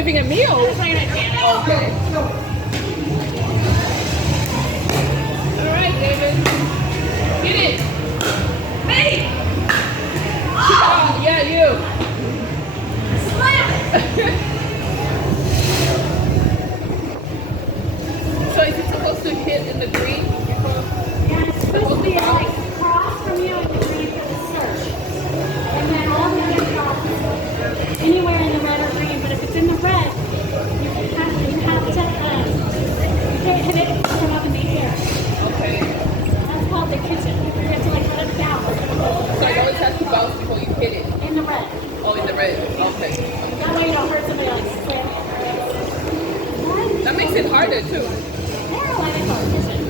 waving at me? Or? Okay. All right, David. Get it. Hey! Yeah, you. Slam! So is it supposed to hit in the green? Yeah, it's supposed to be like across from you and the green for the serve. And then all the other shots anywhere in the red or green, but if it's in the red, you can't hit it from up in the air. Okay. That's called the kitchen. You have to like let it down. So it always has to bounce before you hit it? In the red. Oh, in the red. Okay. That way you don't hurt somebody like slam. That makes it harder too. Yeah, like it's called kitchen.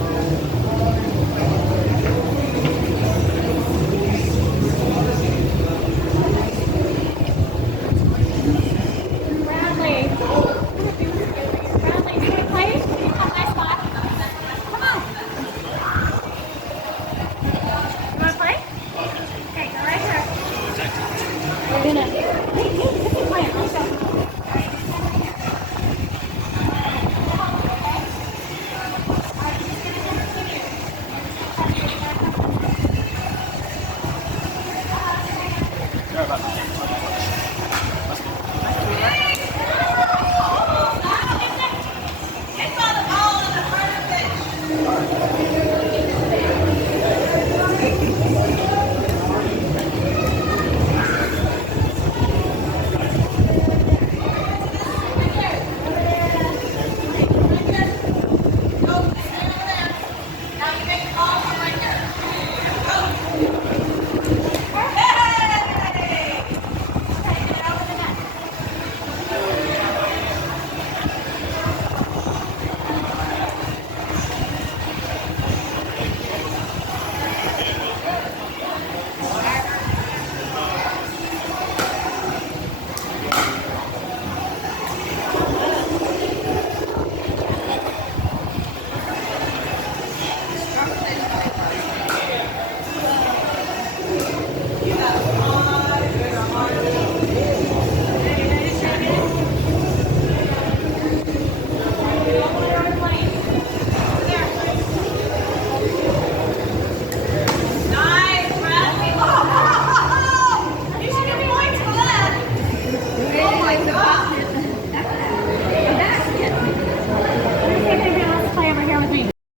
Bradley. Bradley, you want to play? You have a nice spot. Come on. You want to play? Okay, go right here. We're gonna. Hey, you can play it. I'll show you.